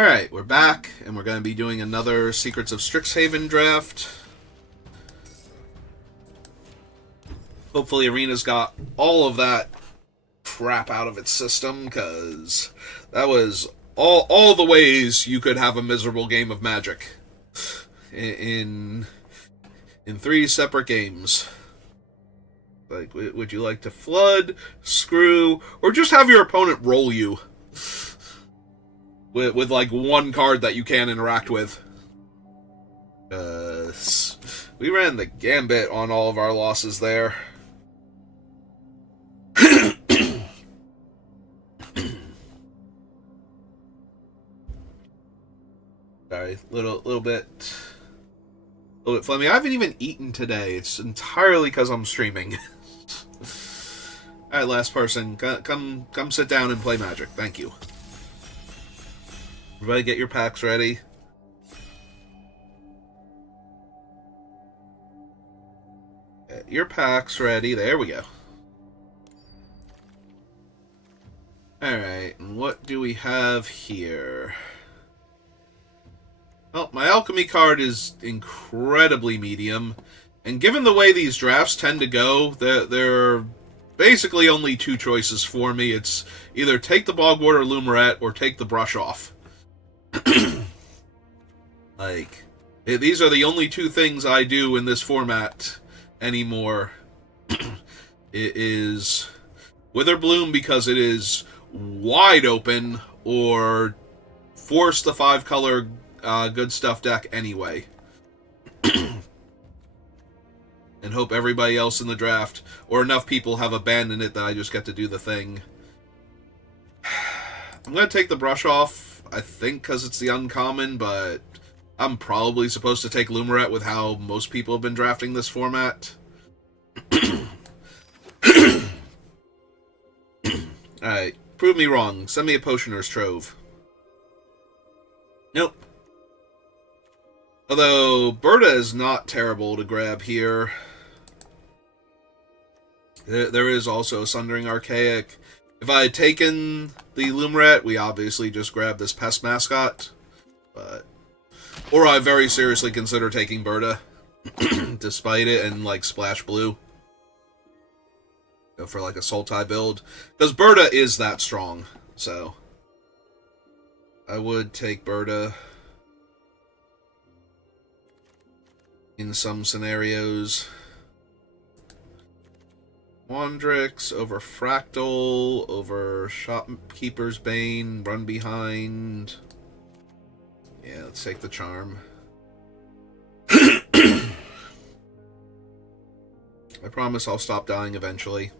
Alright, we're back, and we're going to be doing another Secrets of Strixhaven draft. Hopefully Arena's got all of that crap out of its system, because that was all the ways you could have a miserable game of Magic in 3 separate games. Like, would you like to flood, screw, or just have your opponent roll you? With like one card that you can interact with. We ran the gambit on all of our losses there. Sorry, little bit phlegmy. I haven't even eaten today. It's entirely because I'm streaming. Alright, last person, come sit down and play Magic. Thank you. Everybody get your packs ready. Get your packs ready. There we go. Alright, and what do we have here? Well, my Alchemy card is incredibly medium. And given the way these drafts tend to go, there are basically only 2 choices for me. It's either take the Bogwater Lumerette or take the Brush Off. Like, these are the only 2 things I do in this format anymore. It is Witherbloom because it is wide open, or force the 5-color good stuff deck anyway. And hope everybody else in the draft, or enough people, have abandoned it that I just get to do the thing. I'm going to take the Brush Off, I think, because it's the uncommon, but I'm probably supposed to take Lumerette with how most people have been drafting this format. Alright, prove me wrong. Send me a Potioner's Trove. Nope. Although, Berta is not terrible to grab here. There is also Sundering Archaic. If I had taken the Lumerette, we obviously just grabbed this Pest Mascot. Or I very seriously consider taking Berta, despite it, and like Splash Blue. Go for like a Sultai build. Because Berta is that strong, so I would take Berta in some scenarios. Wandrix over Fractal, over Shopkeeper's Bane, Run Behind. Yeah, let's take the Charm. I promise I'll stop dying eventually.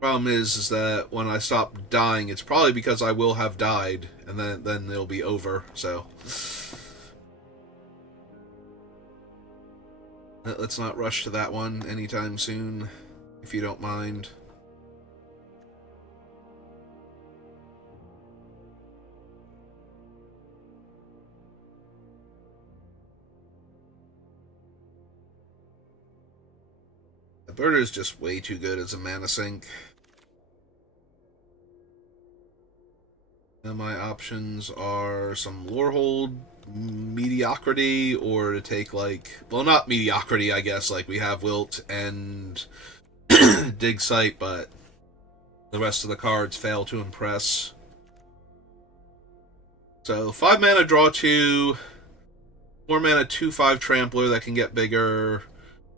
Problem is that when I stop dying, it's probably because I will have died, and then it'll be over, so. Let's not rush to that one anytime soon, if you don't mind. The Berta is just way too good as a mana sink. And my options are some Lorehold mediocrity, or to take like, well, not mediocrity, I guess, like we have Wilt and Dig Site, but the rest of the cards fail to impress. So 5 mana draw 2, 4 mana 2/5 Trampler that can get bigger,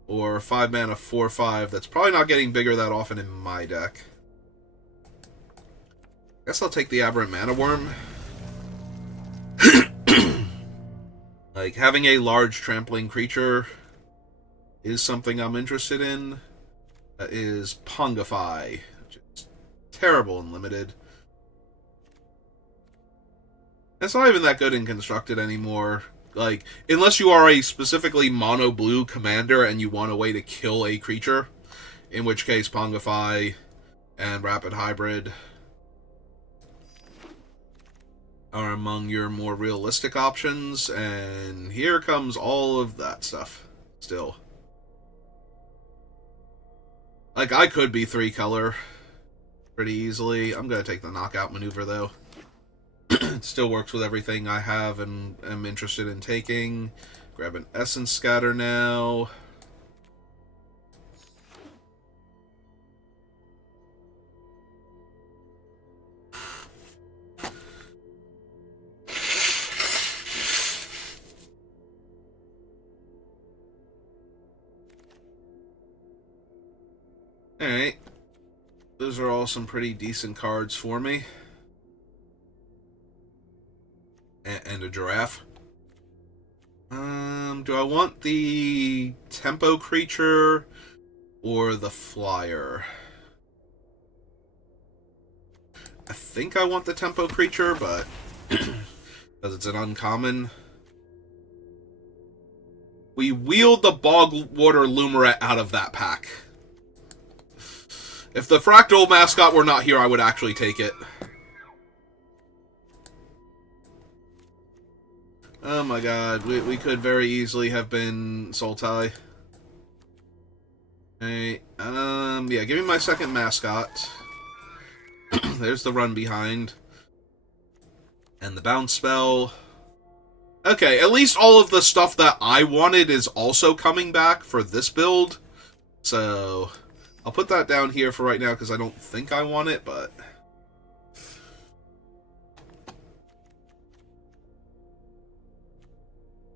or 5 mana 4/5 that's probably not getting bigger that often in my deck. Guess I'll take the Aberrant Mana Worm. Like, having a large trampling creature is something I'm interested in. That is Pongify, which is terrible in Limited. It's not even that good in Constructed anymore. Like, unless you are a specifically mono-blue commander and you want a way to kill a creature, in which case Pongify and Rapid Hybrid are among your more realistic options, and here comes all of that stuff still. Like, I could be 3-color. pretty easily. I'm going to take the knockout maneuver, though. It still works with everything I have and am interested in taking. Grab an Essence Scatter now. Alright. Those are all some pretty decent cards for me. And a giraffe. Do I want the tempo creature or the flyer? I think I want the tempo creature, but because it's an uncommon. We wheeled the Bogwater Lumerette out of that pack. If the Fractal mascot were not here, I would actually take it. Oh my god, we could very easily have been Sultai. Hey, yeah, give me my second mascot. There's the run behind. And the bounce spell. Okay, at least all of the stuff that I wanted is also coming back for this build. So, I'll put that down here for right now because I don't think I want it, but...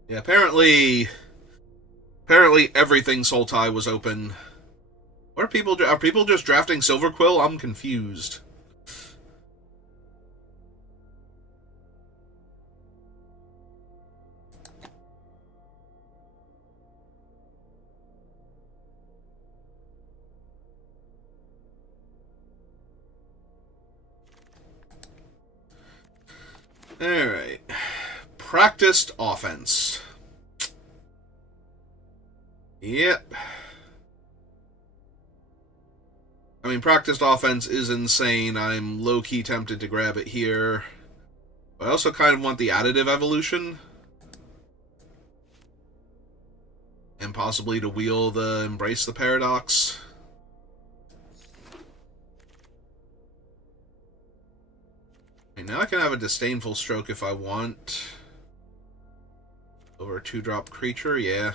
Yeah, apparently everything Sultai was open. Are people just drafting Silver Quill? I'm confused. Alright. Practiced offense. Yep. I mean, practiced offense is insane. I'm low-key tempted to grab it here. But I also kind of want the additive evolution. And possibly to wheel the Embrace the Paradox. And now I can have a Disdainful Stroke if I want. Over a 2-drop creature, yeah.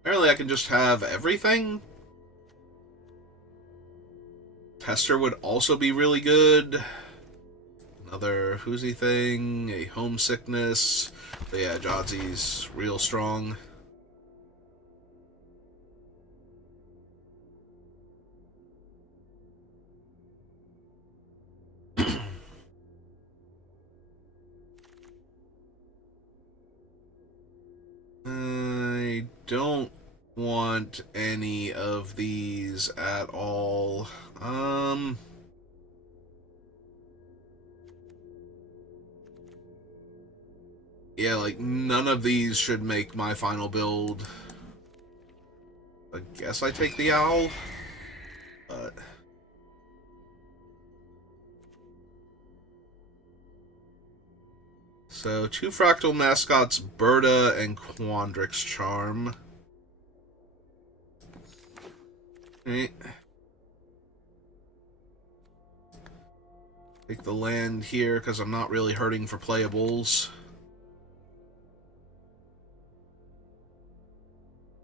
Apparently I can just have everything. Pester would also be really good. Another Whoozy thing, a Homesickness. But yeah, Jadzi's real strong. I don't want any of these at all. Yeah, like, none of these should make my final build. I guess I take the owl, but... So, 2 Fractal Mascots, Berta and Quandrix Charm. Right. Take the land here, because I'm not really hurting for playables.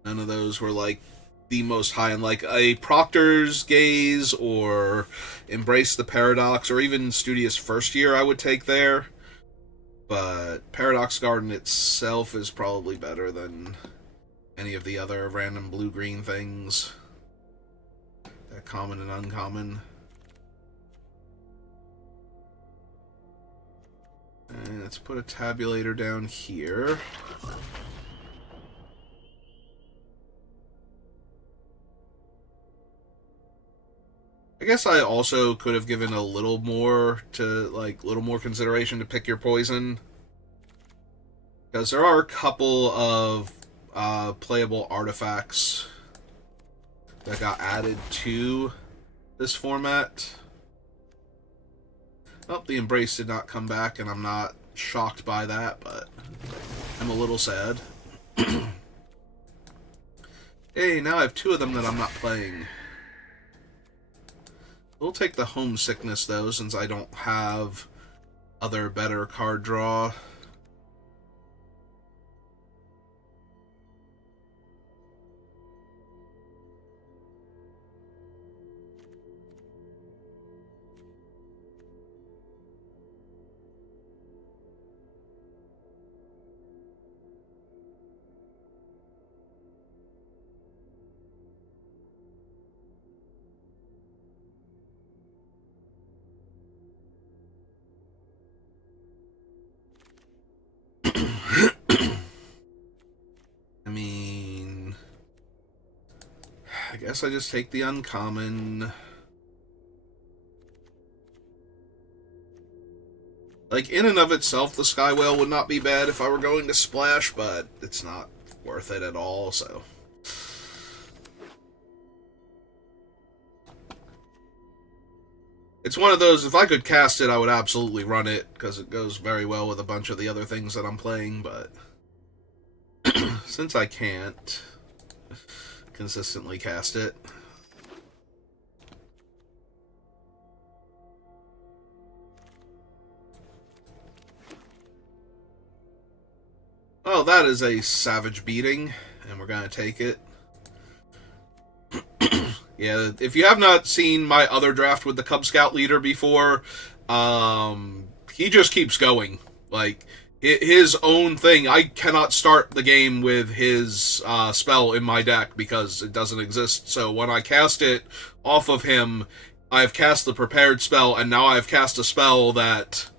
None of those were, like, the most high in, like, a Proctor's Gaze, or Embrace the Paradox, or even Studious First Year I would take there. But Paradox Garden itself is probably better than any of the other random blue-green things. That common and uncommon. And let's put a tabulator down here. I guess I also could have given a little more consideration to pick your poison. Because there are a couple of playable artifacts that got added to this format. Oh, the Embrace did not come back, and I'm not shocked by that, but I'm a little sad. Hey, now I have 2 of them that I'm not playing. We'll take the homesickness, though, since I don't have other better card draw. I mean, I guess I just take the uncommon. Like, in and of itself, the Sky Whale would not be bad if I were going to splash, but it's not worth it at all, so. It's one of those, if I could cast it, I would absolutely run it, because it goes very well with a bunch of the other things that I'm playing, but since I can't consistently cast it. Oh, that is a savage beating, and we're going to take it. Yeah, if you have not seen my other draft with the Cub Scout leader before, he just keeps going. Like, his own thing. I cannot start the game with his spell in my deck because it doesn't exist. So when I cast it off of him, I've cast the prepared spell, and now I've cast a spell that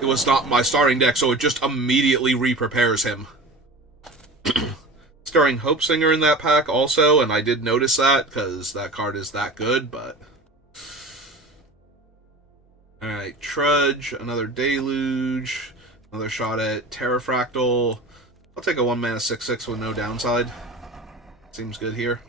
it was not my starting deck, so it just immediately re-prepares him. Starring Hope Singer in that pack also, and I did notice that because that card is that good, but. Alright, Trudge, another Deluge, another shot at Terrafractal. I'll take a 1-mana 6/6 with no downside. Seems good here.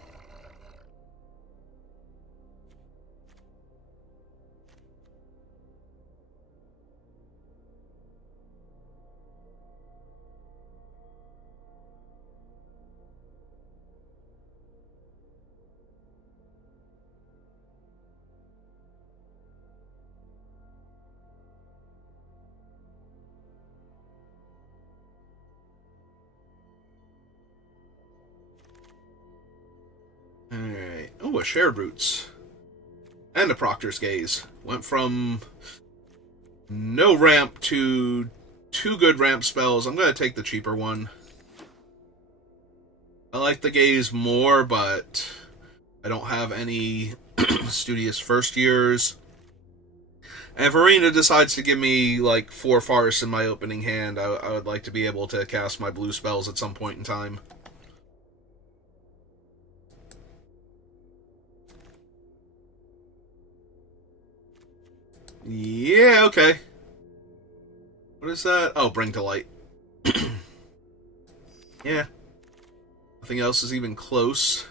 Alright. Oh, a Shared Roots. And a Proctor's Gaze. Went from no ramp to 2 good ramp spells. I'm going to take the cheaper one. I like the Gaze more, but I don't have any studious first years. And if Arena decides to give me, like, 4 forests in my opening hand, I would like to be able to cast my blue spells at some point in time. Yeah, okay. What is that? Oh, Bring to Light. Yeah. Nothing else is even close.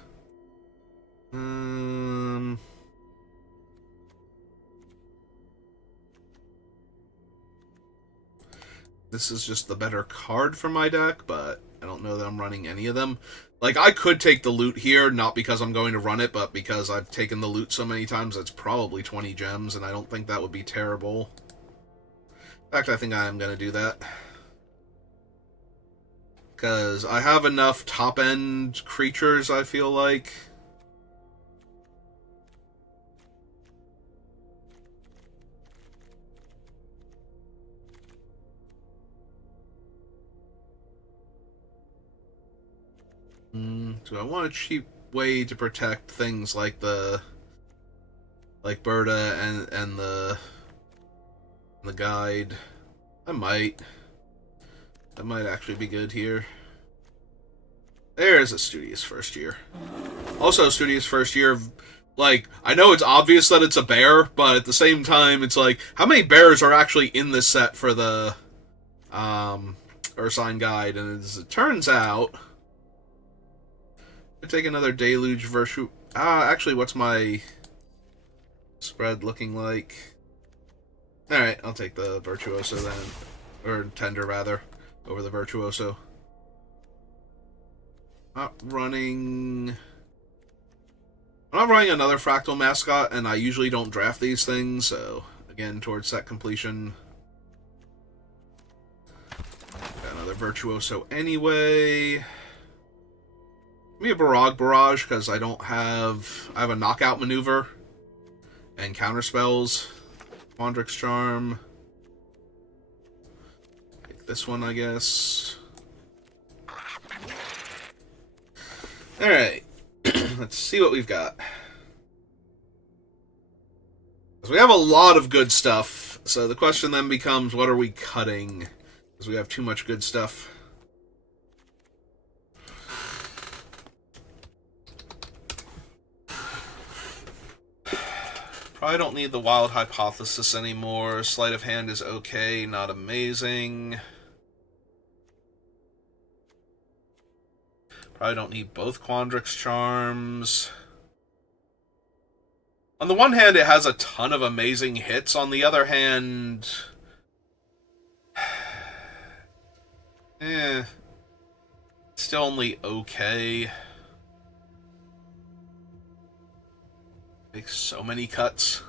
This is just the better card for my deck, but I don't know that I'm running any of them. Like, I could take the loot here, not because I'm going to run it, but because I've taken the loot so many times, it's probably 20 gems, and I don't think that would be terrible. In fact, I think I am going to do that. Because I have enough top-end creatures, I feel like. Do I want a cheap way to protect things like the... like Berta and the guide? I might. That might actually be good here. There's a Studious First Year. Also, Studious First Year, like, I know it's obvious that it's a bear, but at the same time, it's like, how many bears are actually in this set for the Ursine Guide? And as it turns out, I take another Deluge Virtue. Actually, what's my spread looking like? Alright, I'll take the Virtuoso then. Or Tender, rather, over the Virtuoso. Not running... I'm not running another Fractal Mascot, and I usually don't draft these things, so... Again, towards set completion. Got another Virtuoso anyway. Give me a Barrage, because I don't have... I have a Knockout Maneuver. And Counter Spells. Quandrix Charm. Take this one, I guess. Alright. Let's see what we've got. So we have a lot of good stuff. So the question then becomes, what are we cutting? Because we have too much good stuff. Probably don't need the Wild Hypothesis anymore. Sleight of Hand is okay, not amazing. Probably don't need both Quandrix Charms. On the one hand, it has a ton of amazing hits. On the other hand... still only okay. Makes so many cuts.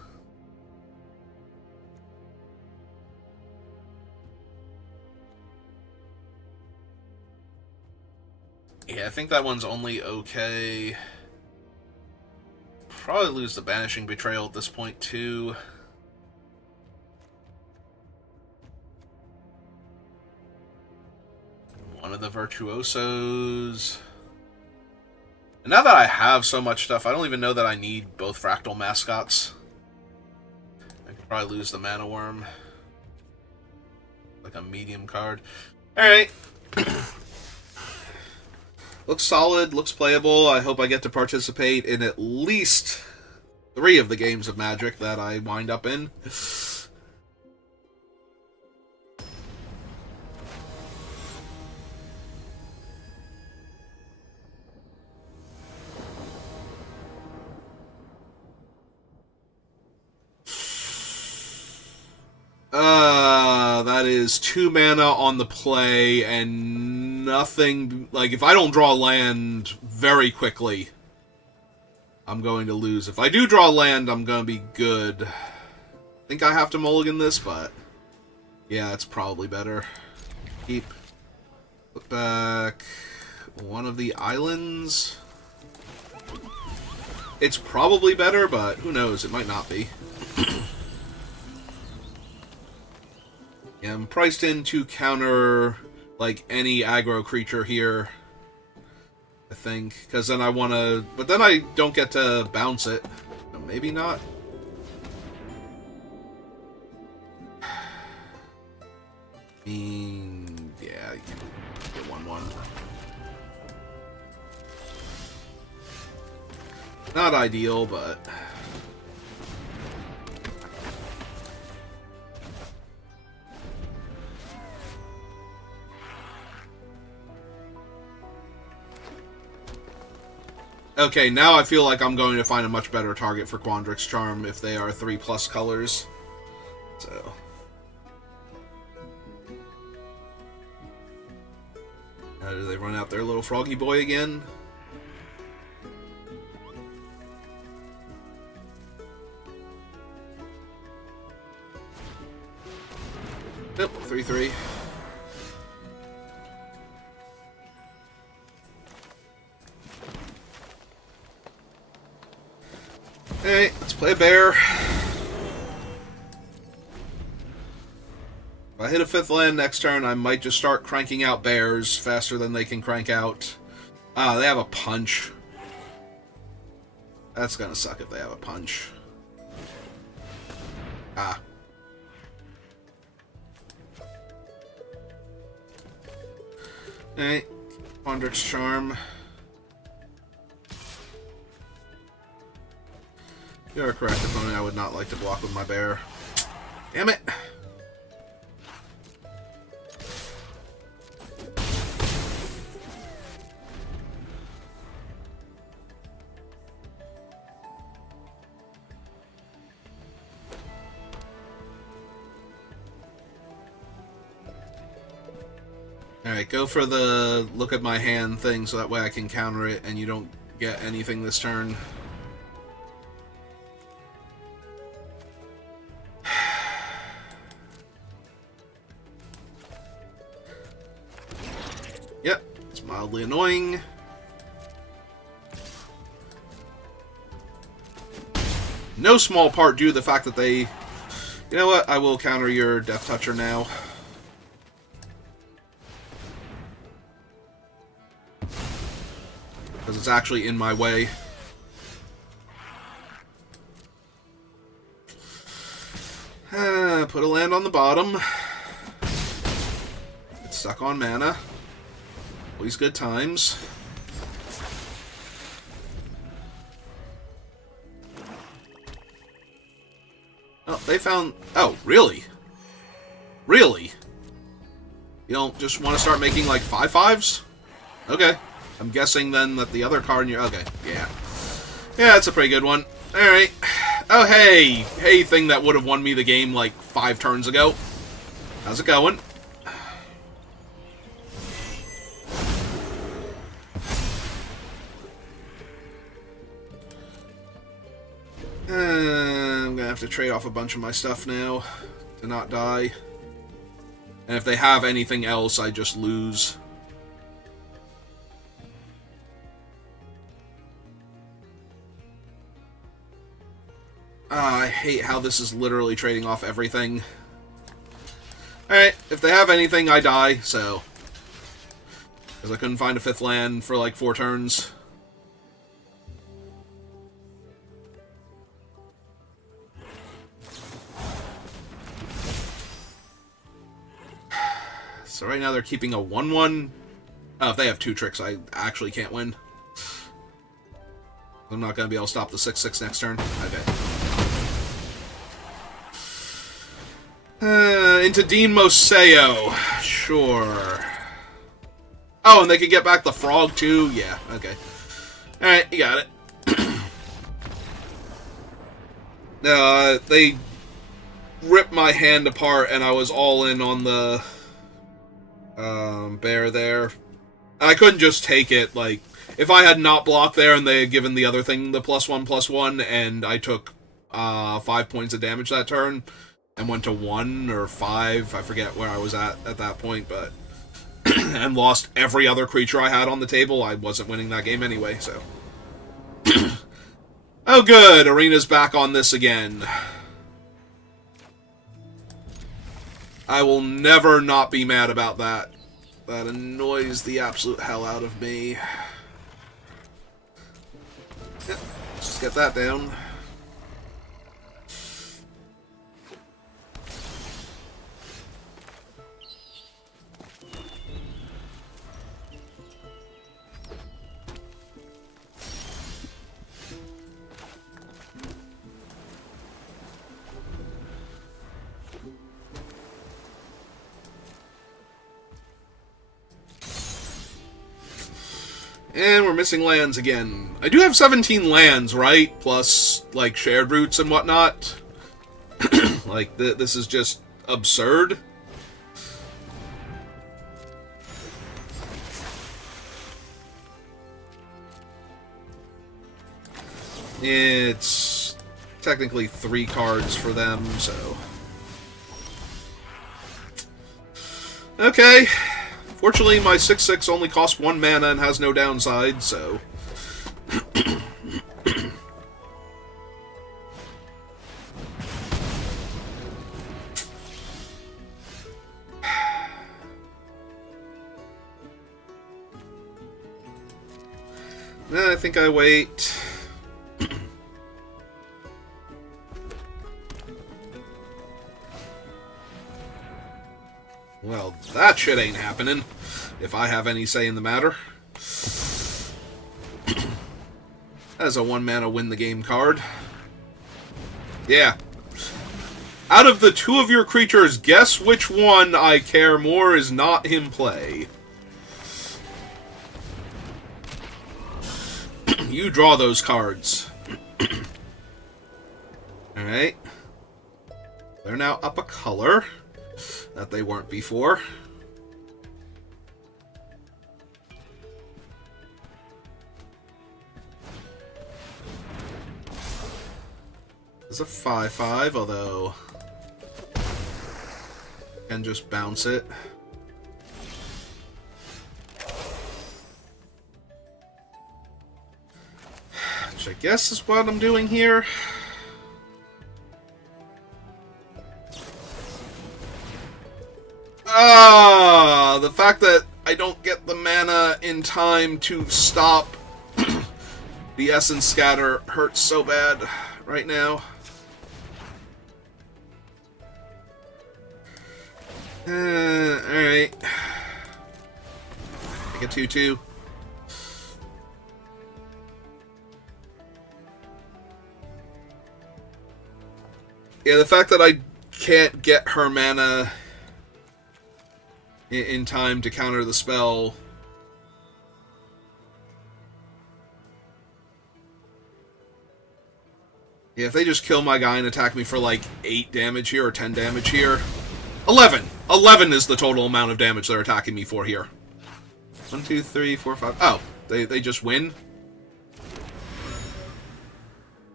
Yeah, I think that one's only okay. Probably lose the Banishing Betrayal at this point, too. One of the Virtuosos. And now that I have so much stuff, I don't even know that I need both Fractal Mascots. I could probably lose the Mana Worm. Like a medium card. Alright. Looks solid, looks playable. I hope I get to participate in at least 3 of the games of Magic that I wind up in. That is 2 mana on the play and nothing... Like, if I don't draw land very quickly, I'm going to lose. If I do draw land, I'm going to be good. I think I have to mulligan this, but... Yeah, it's probably better. Keep. Put back one of the islands. It's probably better, but who knows? It might not be. Yeah, I'm priced in to counter, like, any aggro creature here, I think. Because then I want to... But then I don't get to bounce it. No, maybe not. Yeah, you can get 1/1. Not ideal, but... Okay, now I feel like I'm going to find a much better target for Quandrix Charm if they are 3+ colors. So... Now, do they run out their little froggy boy again? Nope, 3/3. Alright, let's play a bear. If I hit a 5th land next turn, I might just start cranking out bears faster than they can crank out. Ah, they have a punch. That's gonna suck if they have a punch. Ah. Alright, Quandrix Charm. You are correct, opponent. I would not like to block with my bear. Damn it! Alright, go for the look at my hand thing so that way I can counter it and you don't get anything this turn. Yep, it's mildly annoying. No small part due to the fact that they... You know what? I will counter your Death Toucher now. Because it's actually in my way. Put a land on the bottom. It's stuck on mana. Always good times. Oh, they found... Oh, really? Really? You don't just want to start making, like, 5/5s? Okay. I'm guessing, then, that the other card in your... Okay, yeah. Yeah, that's a pretty good one. Alright. Oh, hey! Hey, thing that would have won me the game, like, 5 turns ago. How's it going? I'm gonna have to trade off a bunch of my stuff now to not die. And if they have anything else, I just lose. I hate how this is literally trading off everything. Alright, if they have anything, I die, so... Because I couldn't find a 5th land for like 4 turns. So right now they're keeping a 1/1. Oh, if they have 2 tricks, I actually can't win. I'm not going to be able to stop the 6/6 next turn. Okay. Into Dean Moseo. Sure. Oh, and they could get back the frog too? Yeah, okay. Alright, you got it. They ripped my hand apart and I was all in on the... bear there. I couldn't just take it, like, if I had not blocked there and they had given the other thing the +1/+1 and I took 5 points of damage that turn and went to 1 or 5, I forget where I was at that point, but and lost every other creature I had on the table, I wasn't winning that game anyway, so. Oh good, Arena's back on this again. I will never not be mad about that. That annoys the absolute hell out of me. Yep, just get that down. And we're missing lands again. I do have 17 lands, right? Plus, like, shared routes and whatnot. Like, this is just absurd. It's technically 3 cards for them, so... Okay. Fortunately, my 6/6 only costs 1 mana and has no downside, so... I think I wait. Well, that shit ain't happening, if I have any say in the matter. As a 1-mana win the game card. Yeah. Out of the 2 of your creatures, guess which one I care more is not in play. You draw those cards. Alright. They're now up a color that they weren't before. It's a 5/5, although I can just bounce it. Which I guess is what I'm doing here. Ah, the fact that I don't get the mana in time to stop the Essence Scatter hurts so bad right now. Alright. Make a 2/2. Yeah, the fact that I can't get her mana in time to counter the spell. Yeah, if they just kill my guy and attack me for like 8 damage here or 10 damage here. 11! 11 is the total amount of damage they're attacking me for here. 1, 2, 3, 4, 5. Oh, they just win?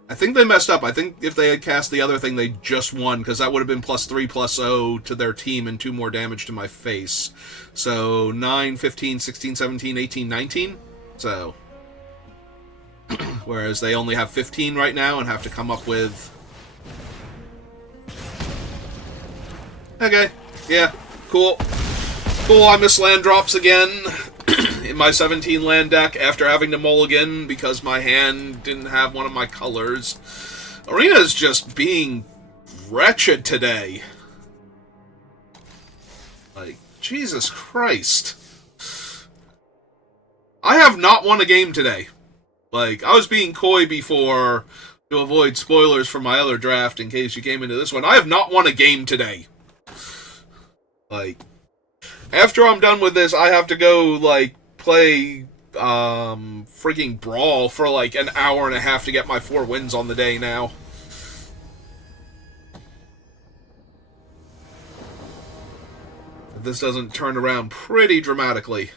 I think they messed up. I think if they had cast the other thing, they just won, because that would have been +3/+0 to their team and 2 more damage to my face. So 9, 15, 16, 17, 18, 19. So, whereas they only have 15 right now and have to come up with... Okay, yeah, cool. Cool, I miss land drops again in my 17 land deck after having to mulligan because my hand didn't have one of my colors. Arena's just being wretched today. Like, Jesus Christ. I have not won a game today. Like, I was being coy before to avoid spoilers from my other draft in case you came into this one. I have not won a game today. Like, after I'm done with this, I have to go, like, play freaking Brawl for like an hour and a half to get my 4 wins on the day now. If this doesn't turn around pretty dramatically.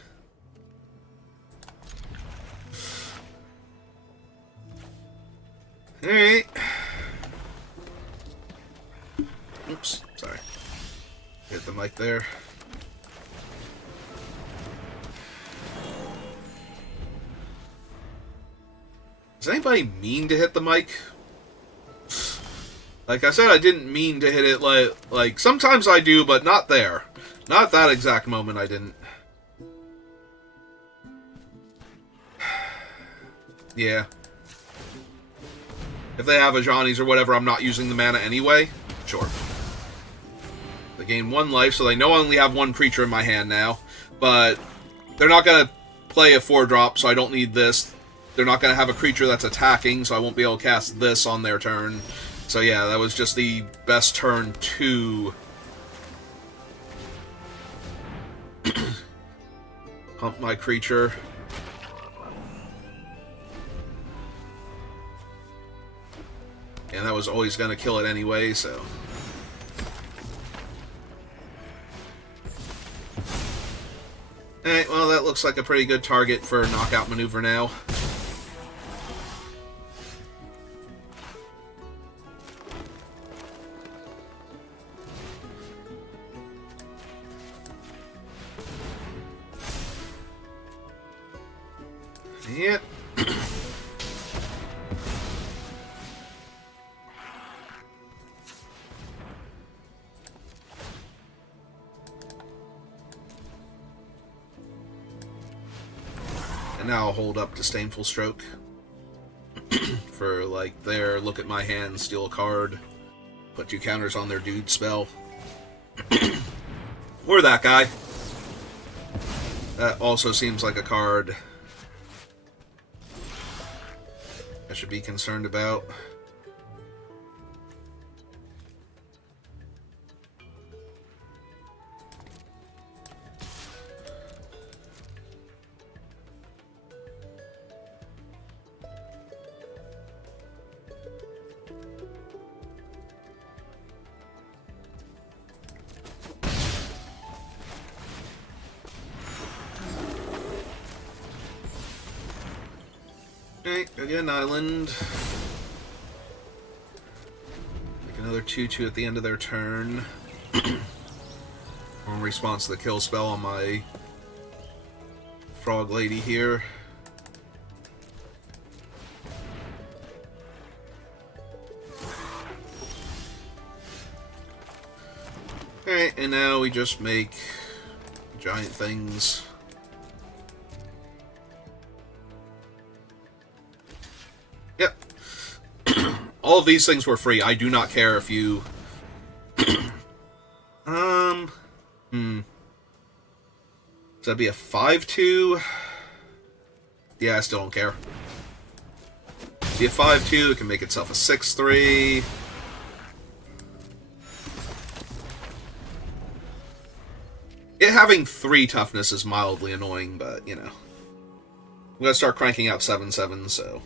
Alright. Oops, sorry. Hit the mic there. Does anybody mean to hit the mic? Like I said, I didn't mean to hit it like sometimes I do, but not there. Not that exact moment I didn't. Yeah. If they have a Johnny's or whatever, I'm not using the mana anyway. Sure. They gain 1 life, so they know I only have 1 creature in my hand now. But they're not going to play a 4-drop, so I don't need this. They're not going to have a creature that's attacking, so I won't be able to cast this on their turn. So yeah, that was just the best turn to pump my creature. And that was always going to kill it anyway, so... Alright, well that looks like a pretty good target for a knockout maneuver now. Yep. And now I'll hold up Disdainful Stroke for, like, their look at my hand, steal a card, put 2 counters on their dude spell. Or that guy. That also seems like a card I should be concerned about. Okay, again, island. 2/2 at the end of their turn. In response to the kill spell on my frog lady here. Alright, and now we just make giant things. Yep. All of these things were free. I do not care if you... Does that be a 5/2? Yeah, I still don't care. Be a 5/2, it can make itself a 6/3. It having 3 toughness is mildly annoying, but, you know. I'm gonna start cranking out 7/7, so...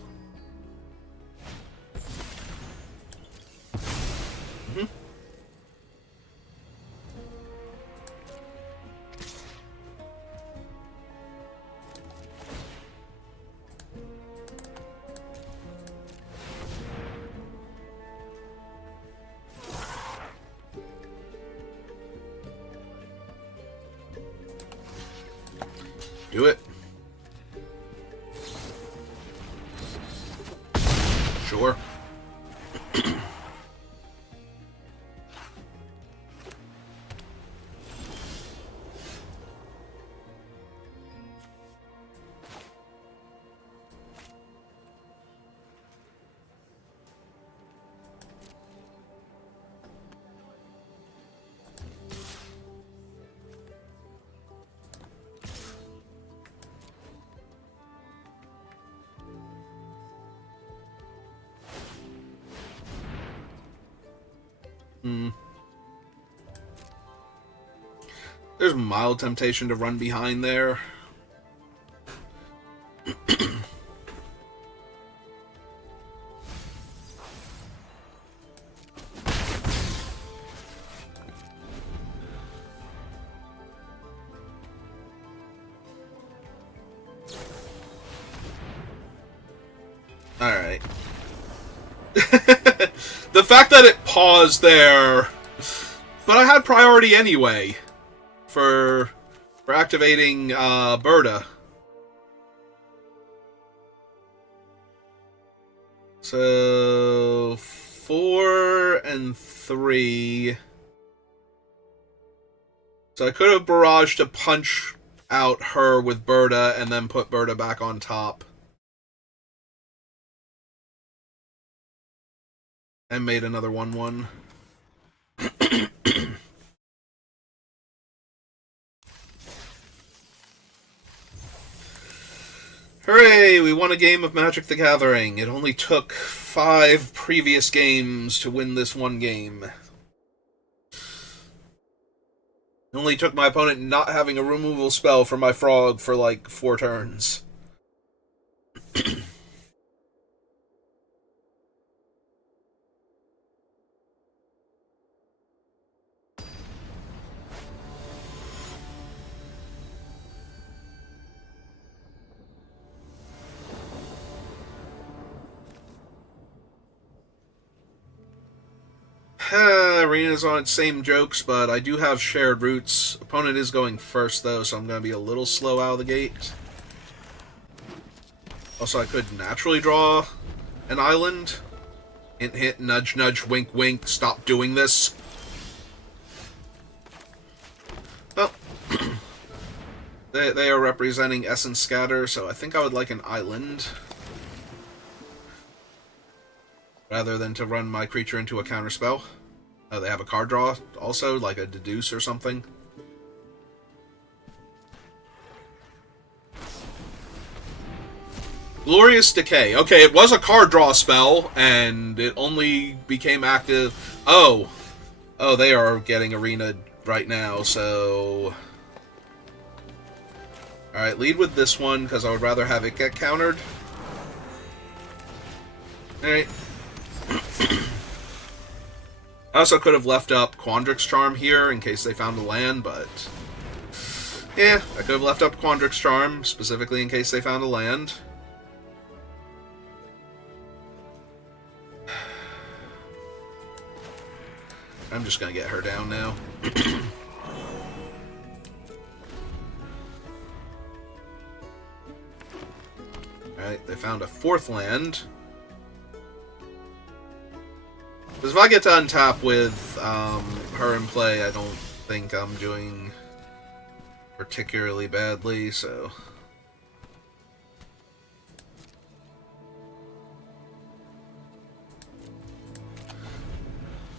Do it. Sure. There's mild temptation to run behind there. Alright. The fact that it paused there... But I had priority anyway for activating Berta. So 4 and 3. So I could have barraged to punch out her with Berta and then put Berta back on top. And made another 1/1. Hooray! We won a game of Magic the Gathering. It only took 5 previous games to win this one game. It only took my opponent not having a removal spell for my frog for like 4 turns. Arena's on its same jokes, but I do have shared routes. Opponent is going first, though, so I'm going to be a little slow out of the gate. Also, I could naturally draw an island. Hint, hint, nudge, nudge, wink, wink. Stop doing this. Well, they are representing Essence Scatter, so I think I would like an island. Rather than to run my creature into a counterspell. They have a card draw also, like a Deduce or something. Glorious Decay. Okay, it was a card draw spell, and it only became active... Oh, they are getting Arena right now, so... Alright, lead with this one, because I would rather have it get countered. Alright. I also could have left up Quandrix Charm here in case they found a land, but... Yeah, I could have left up Quandrix Charm, specifically in case they found a land. I'm just gonna get her down now. Alright, they found a 4th land. Because if I get to untap with her in play, I don't think I'm doing particularly badly, so...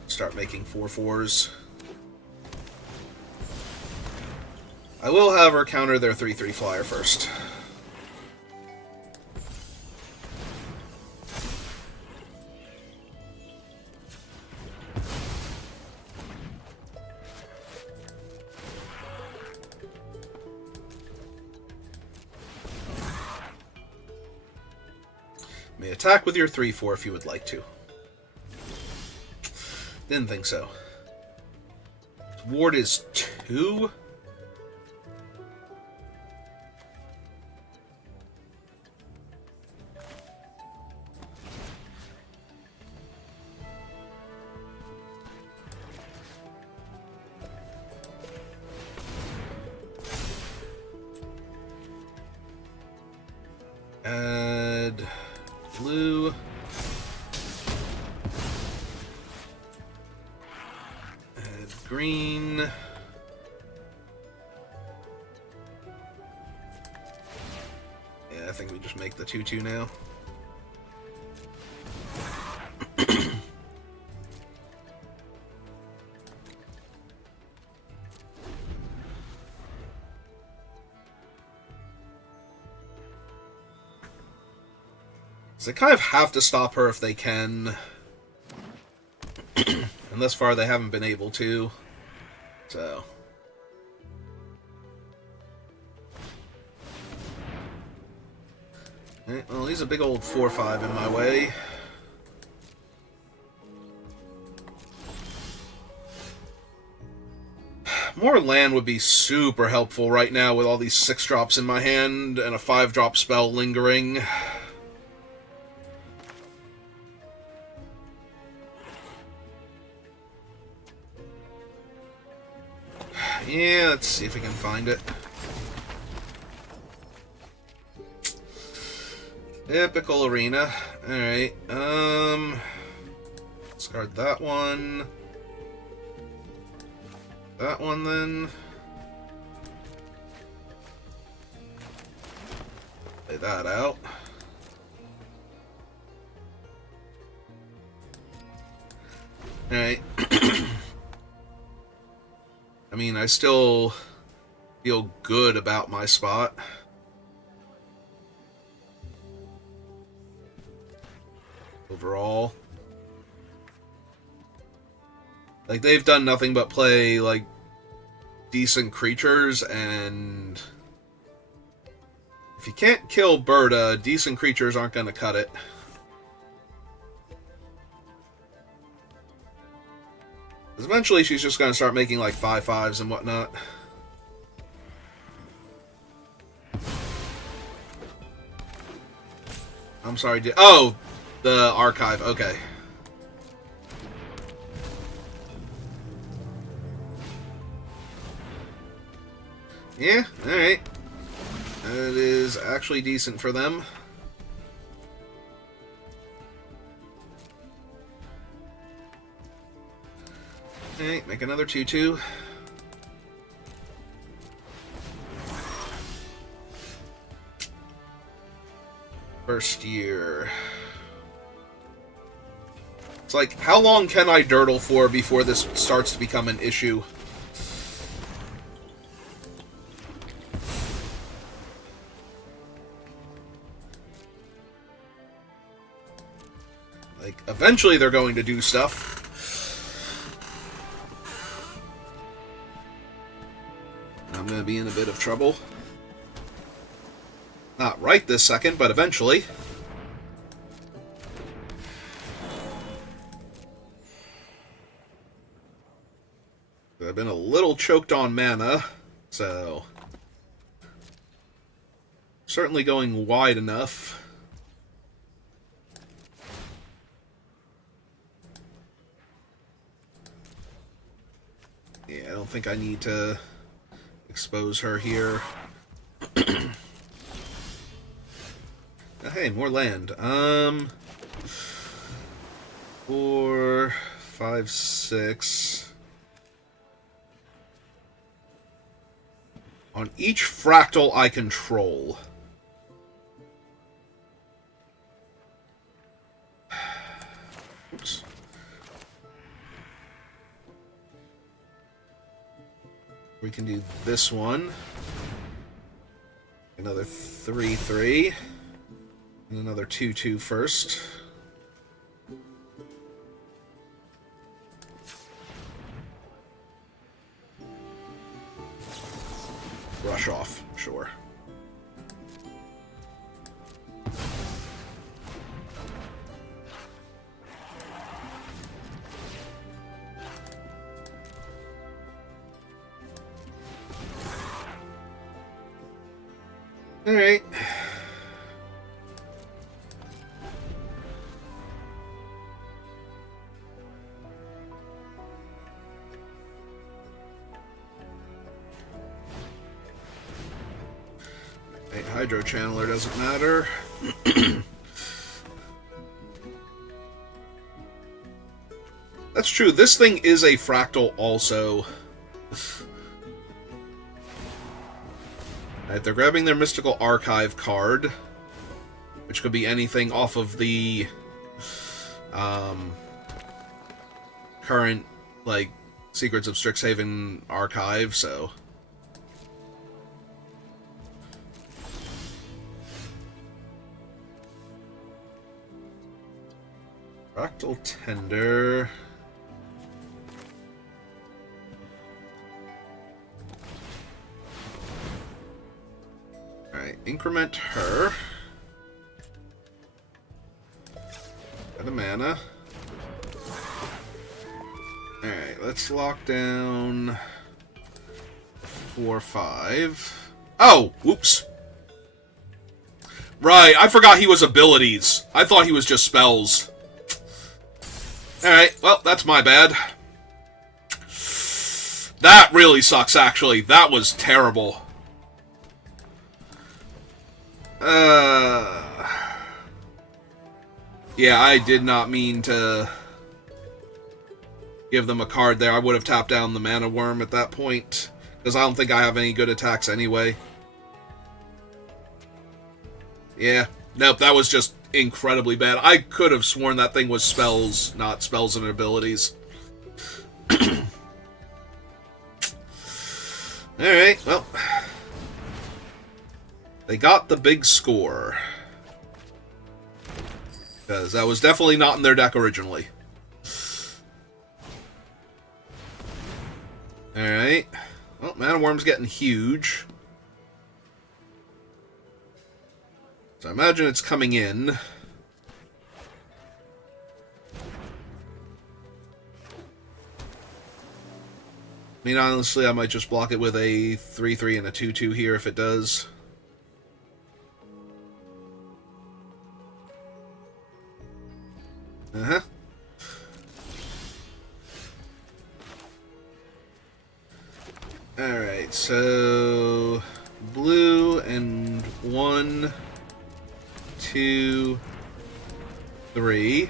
Start making 4/4s. I will have her counter their 3/3 flyer first. May attack with your 3/4 if you would like to. Didn't think so. Ward is 2? Add blue. Green. Yeah, I think we just make the 2/2 now. So they kind of have to stop her if they can. And thus far they haven't been able to. So. Right, well, he's a big old 4/5 in my way. More land would be super helpful right now with all these 6-drops in my hand and a 5-drop spell lingering. Yeah, let's see if we can find it. Typical arena. Alright, discard that one. That one, then. Lay that out. Alright. I mean, I still feel good about my spot. Overall. Like, they've done nothing but play, like, decent creatures, and if you can't kill Berta, decent creatures aren't going to cut it. Because eventually she's just going to start making, like, 5/5s and whatnot. I'm sorry, oh! The archive, okay. Yeah, alright. That is actually decent for them. Alright, make another 2/2. First year. It's like, how long can I dirtle for before this starts to become an issue? Like, eventually they're going to do stuff. I'm going to be in a bit of trouble. Not right this second, but eventually. I've been a little choked on mana, so certainly going wide enough. Yeah, I don't think I need to expose her here. Hey, more land. 4, 5, 6. On each fractal I control. Oops. We can do this one. Another 3, 3. And another 2, 2 first. Brush off, sure. All right. Hydro Channeler doesn't matter. That's true. This thing is a fractal also. Alright, they're grabbing their Mystical Archive card, which could be anything off of the current, like, Secrets of Strixhaven archive, so... Fractal Tender. Alright, increment her. Got a mana. Alright, let's lock down 4, 5. Oh! Whoops! Right, I forgot he was abilities. I thought he was just spells. Alright, well, that's my bad. That really sucks, actually. That was terrible. Yeah, I did not mean to give them a card there. I would have tapped down the Mana Worm at that point, because I don't think I have any good attacks anyway. Yeah, nope, that was just incredibly bad. I could have sworn that thing was spells, not spells and abilities. Alright, well. They got the big score. Because that was definitely not in their deck originally. Alright. Well, Mana Worm's getting huge. So I imagine it's coming in. I mean, honestly, I might just block it with a 3-3 and a 2-2 here if it does. Uh-huh. Alright, so... blue and 1... 2, 3.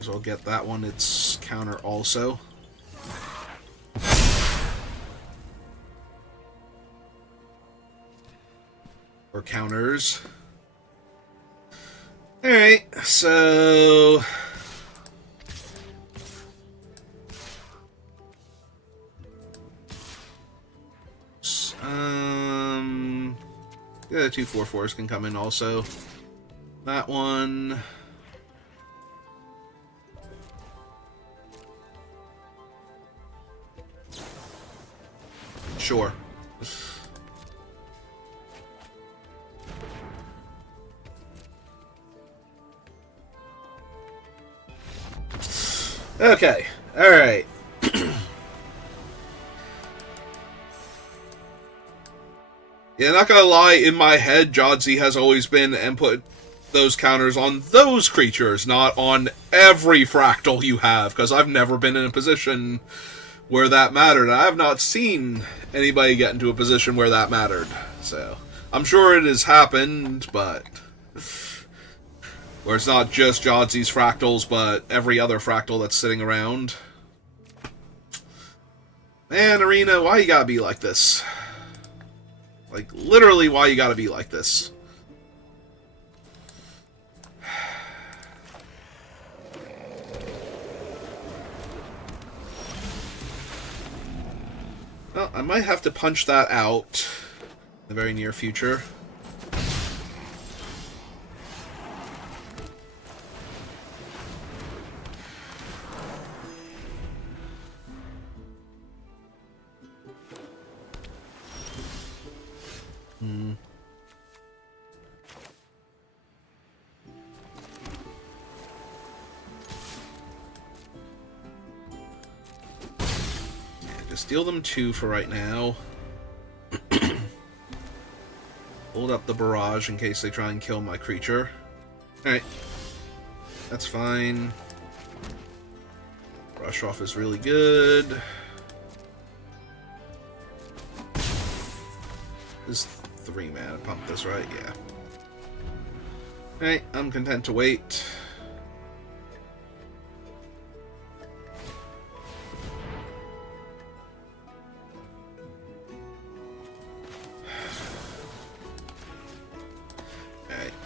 So I'll get that one, its counter also. Or counters. Alright, so... yeah, the 2 4/4s can come in also. That one... Sure. Okay, alright. Yeah, not gonna lie, in my head, Jodsy has always been and put those counters on those creatures, not on every fractal you have, because I've never been in a position where that mattered. I have not seen anybody get into a position where that mattered. So, I'm sure it has happened, but where it's not just Jodsy's fractals, but every other fractal that's sitting around. Man, Arena, why you gotta be like this? Like, literally, why you gotta be like this? Well, I might have to punch that out in the very near future. Just deal them 2 for right now. Hold up the barrage in case they try and kill my creature. Alright. That's fine. Brush off is really good. This is 3 mana. Pump this, right? Yeah. Alright, I'm content to wait.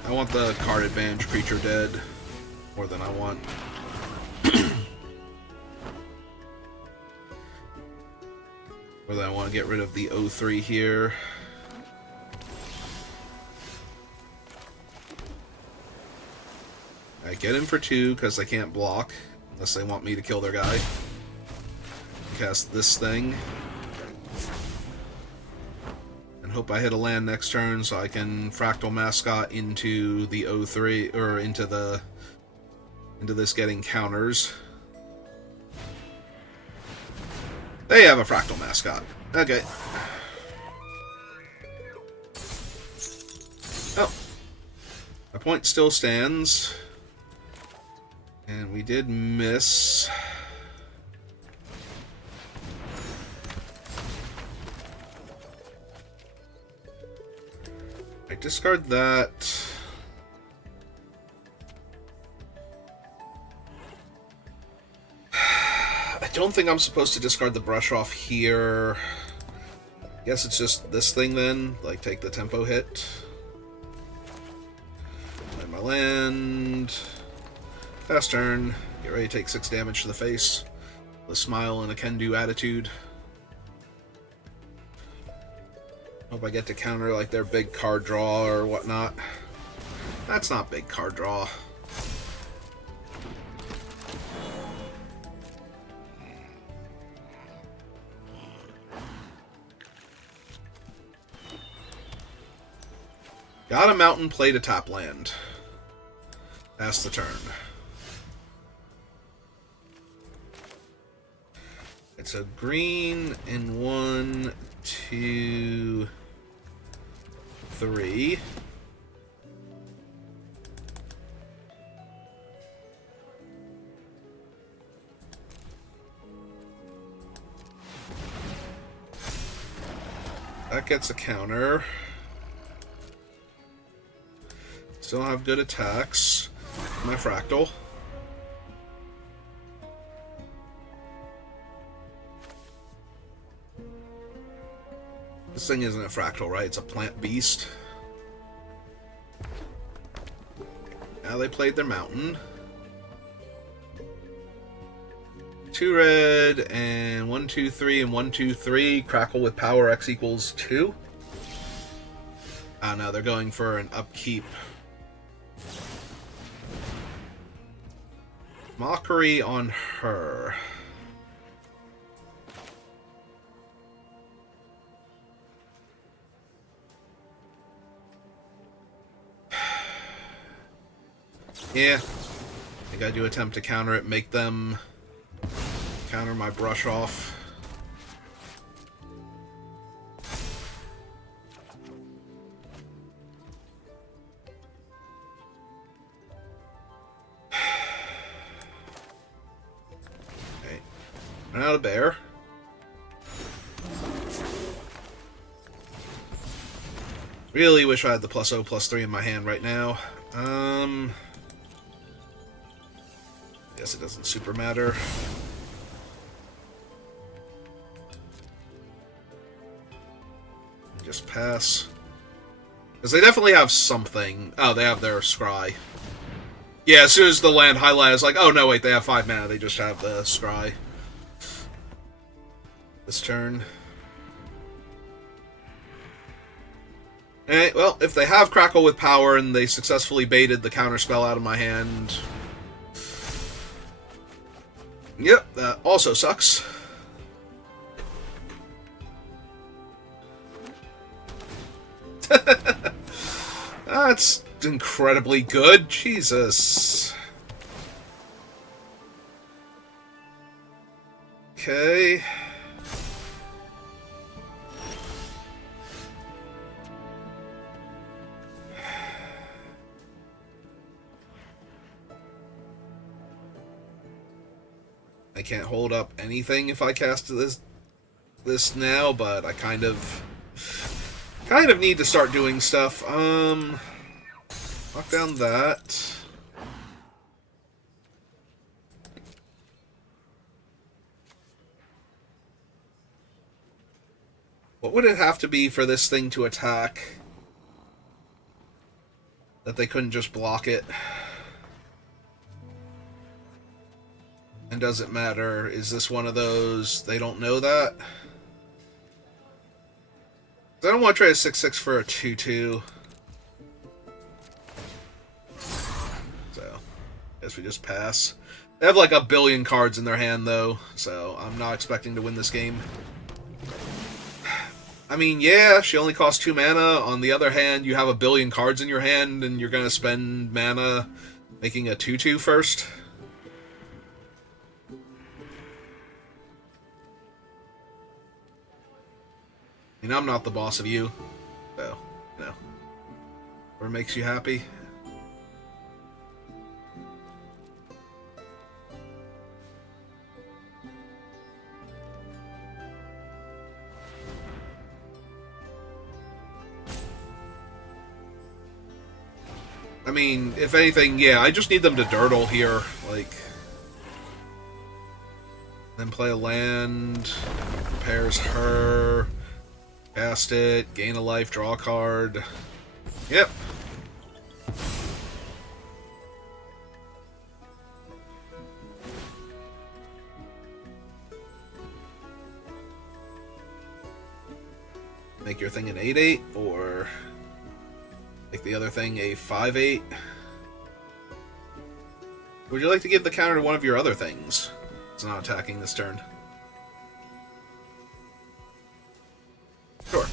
I want the card advantage creature dead more than I want. More than I want to get rid of the 0-3 here. I get in for 2 because I can't block unless they want me to kill their guy. Cast this thing. Hope I hit a land next turn so I can Fractal Mascot into the 0-3 or into this getting counters. They have a Fractal Mascot. Okay. Oh. My point still stands. And we did miss. I discard that. I don't think I'm supposed to discard the brush off here. Guess it's just this thing then. Like, take the tempo hit. And my land. Fast turn. Get ready to take 6 damage to the face. With a smile and a can-do attitude. Hope I get to counter like their big card draw or whatnot. That's not big card draw. Got a mountain, played a tap land. Pass the turn. It's a green and 1, 2, 3. That gets a counter. Still have good attacks. My Fractal. This thing isn't a Fractal, right? It's a plant beast. Now they played their mountain. 2 red and 1, 2, 3 and 1, 2, 3. Crackle with power X equals 2. Oh no, they're going for an upkeep. Mockery on her. Yeah. I think I do attempt to counter it, make them counter my brush off. Okay. Out a bear. Really wish I had the +0/+3 in my hand right now. Guess it doesn't super matter. Just pass. Because they definitely have something. Oh, they have their scry. Yeah, as soon as the land highlight, I was like, oh no, wait, they have 5 mana. They just have the scry. This turn. Alright, well, if they have Crackle with power and they successfully baited the counterspell out of my hand... Yep, that also sucks. That's incredibly good. Jesus. Okay. I can't hold up anything if I cast this now, but I kind of need to start doing stuff. Knock down that. What would it have to be for this thing to attack? That they couldn't just block it? And does it matter? Is this one of those they don't know that? I don't want to try a 6/6 for a 2/2. So, guess we just pass. They have like a billion cards in their hand though, so I'm not expecting to win this game. I mean, yeah, she only costs 2 mana. On the other hand, you have a billion cards in your hand and you're gonna spend mana making a 2/2 first. I mean, I'm not the boss of you, so, no. Whatever makes you happy. I mean, if anything, yeah, I just need them to dirtle here, like... Then play a land, repairs her... Cast it, gain a life, draw a card. Yep. Make your thing an 8/8, or make the other thing a 5/8. Would you like to give the counter to one of your other things? It's not attacking this turn. Sure.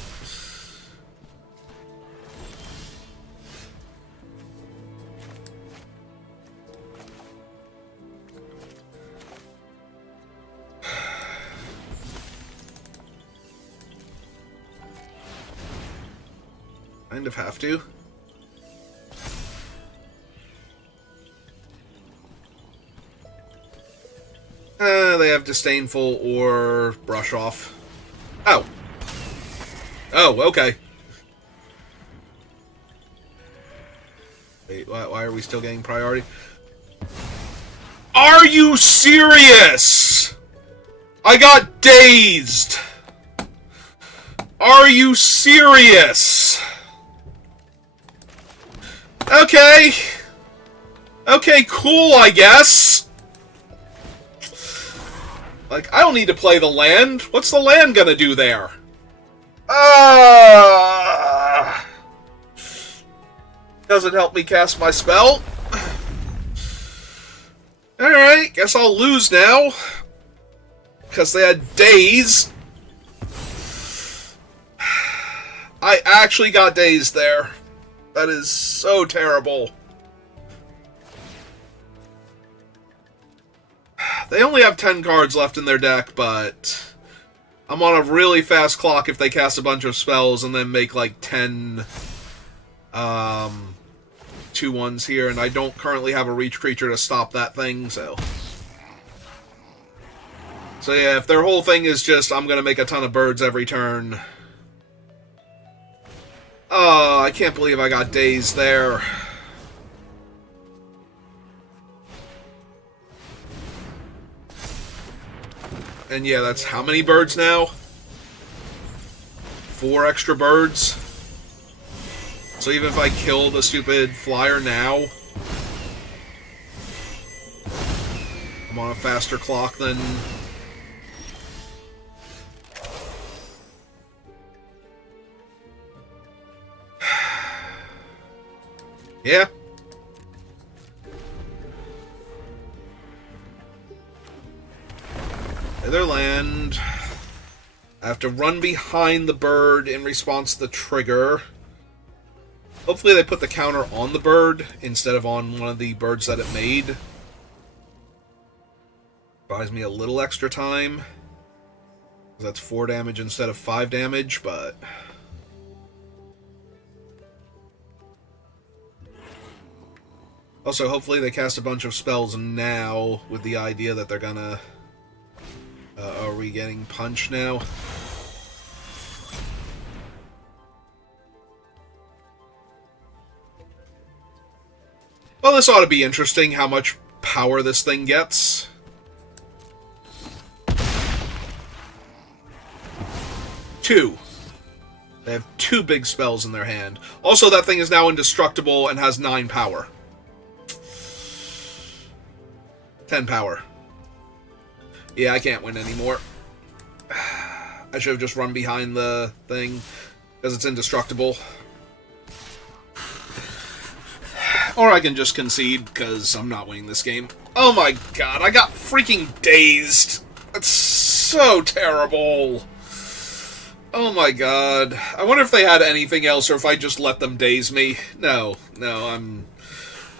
Kind of have to. They have Disdainful or Brush Off. Oh. Oh, okay. Wait, why are we still getting priority? Are you serious? I got dazed. Are you serious? Okay. Okay, cool, I guess. Like, I don't need to play the land. What's the land gonna do there? Doesn't help me cast my spell. Alright, guess I'll lose now. Because they had days. I actually got dazed there. That is so terrible. They only have 10 cards left in their deck, but I'm on a really fast clock if they cast a bunch of spells and then make like 10 2/1s here, and I don't currently have a reach creature to stop that thing, so... So yeah, if their whole thing is just, I'm gonna make a ton of birds every turn... Oh, I can't believe I got dazed there. And yeah, that's how many birds now? 4 extra birds? So even if I kill the stupid flyer now, I'm on a faster clock than... Yeah. Other land. I have to run behind the bird in response to the trigger. Hopefully they put the counter on the bird instead of on one of the birds that it made. Buys me a little extra time. That's 4 damage instead of 5 damage, but... Also, hopefully they cast a bunch of spells now with the idea that they're gonna... are we getting punch now? Well, this ought to be interesting, how much power this thing gets. Two. They have 2 big spells in their hand. Also, that thing is now indestructible and has 9 power. 10 power. Yeah, I can't win anymore. I should have just run behind the thing, because it's indestructible. Or I can just concede, because I'm not winning this game. Oh my god, I got freaking dazed! That's so terrible! Oh my god. I wonder if they had anything else, or if I just let them daze me. No,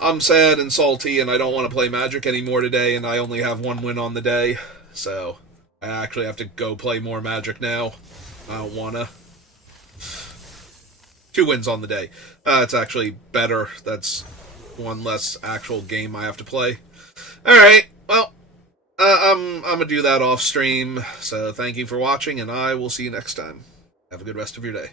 I'm sad and salty, and I don't want to play Magic anymore today, and I only have 1 win on the day. So, I actually have to go play more Magic now. I don't wanna. 2 wins on the day. It's actually better. That's 1 less actual game I have to play. Alright, well, I'm gonna do that off stream. So, thank you for watching, and I will see you next time. Have a good rest of your day.